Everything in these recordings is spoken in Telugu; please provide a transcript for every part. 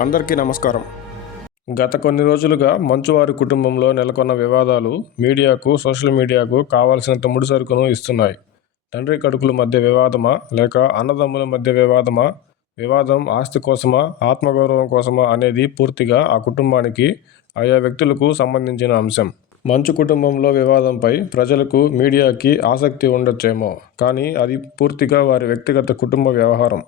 అందరికీ నమస్కారం. గత కొన్ని రోజులుగా మంచువారి కుటుంబంలో నెలకొన్న వివాదాలు మీడియాకు సోషల్ మీడియాకు కావాల్సినంత ముడి సరుకును ఇస్తున్నాయి. తండ్రి కడుకుల మధ్య వివాదమా? లేక అన్నదమ్ముల మధ్య వివాదమా? వివాదం ఆస్తి కోసమా? ఆత్మగౌరవం కోసమా? అనేది పూర్తిగా ఆ కుటుంబానికి ఆయా వ్యక్తులకు సంబంధించిన అంశం. మంచు కుటుంబంలో వివాదంపై ప్రజలకు మీడియాకి ఆసక్తి ఉండొచ్చేమో. కానీ అది పూర్తిగా వారి వ్యక్తిగత కుటుంబ వ్యవహారం.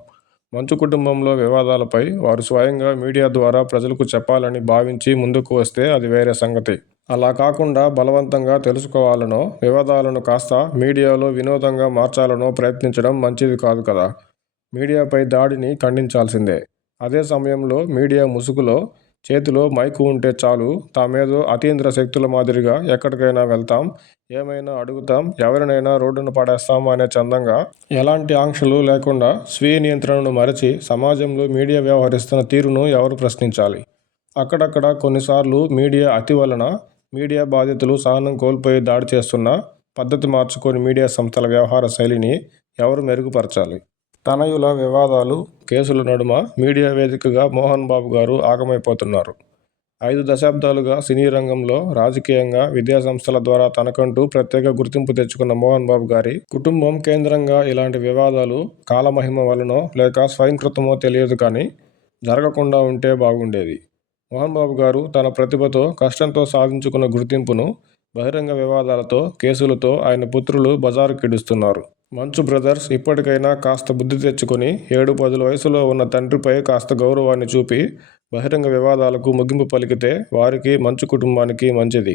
మంచు కుటుంబంలో వివాదాలపై వారు స్వయంగా మీడియా ద్వారా ప్రజలకు చెప్పాలని భావించి ముందుకు వస్తే అది వేరే సంగతి. అలా కాకుండా బలవంతంగా తెలుసుకోవాలనో వివాదాలను కాస్త మీడియాలో వినోదంగా మార్చాలనో ప్రయత్నించడం మంచిది కాదు కదా. మీడియాపై దాడిని ఖండించాల్సిందే. అదే సమయంలో మీడియా ముసుగులో చేతిలో మైకు ఉంటే చాలు తామేదో అతీంద్ర శక్తుల మాదిరిగా ఎక్కడికైనా వెళ్తాం ఏమైనా అడుగుతాం ఎవరినైనా రోడ్డును పడేస్తాం అనే చందంగా ఎలాంటి ఆంక్షలు లేకుండా స్వీయ నియంత్రణను మరచి సమాజంలో మీడియా వ్యవహరిస్తున్న తీరును ఎవరు ప్రశ్నించాలి? అక్కడక్కడ కొన్నిసార్లు మీడియా అతి వలన మీడియా బాధితులు సహనం కోల్పోయి దాడి చేస్తున్న పద్ధతి మార్చుకొని మీడియా సంస్థల వ్యవహార శైలిని ఎవరు మెరుగుపరచాలి? తనయుల వివాదాలు కేసుల నడుమ మీడియా వేదికగా మోహన్ బాబు గారు ఆగమైపోతున్నారు. ఐదు దశాబ్దాలుగా సినీ రంగంలో రాజకీయంగా విద్యాసంస్థల ద్వారా తనకంటూ ప్రత్యేక గుర్తింపు తెచ్చుకున్న మోహన్ బాబు గారి కుటుంబం కేంద్రంగా ఇలాంటి వివాదాలు కాలమహిమ వలనో లేక స్వయంకృతమో తెలియదు కానీ జరగకుండా ఉంటే బాగుండేది. మోహన్ బాబు గారు తన ప్రతిభతో కష్టంతో సాధించుకున్న గుర్తింపును బహిరంగ వివాదాలతో కేసులతో ఆయన పుత్రులు బజారుకిడుస్తున్నారు. మంచు బ్రదర్స్ ఇప్పటికైనా కాస్త బుద్ధి తెచ్చుకొని ఏడు పదుల వయసులో ఉన్న తండ్రిపై కాస్త గౌరవాన్ని చూపి బహిరంగ వివాదాలకు ముగింపు పలికితే వారికి మంచు కుటుంబానికి మంచిది.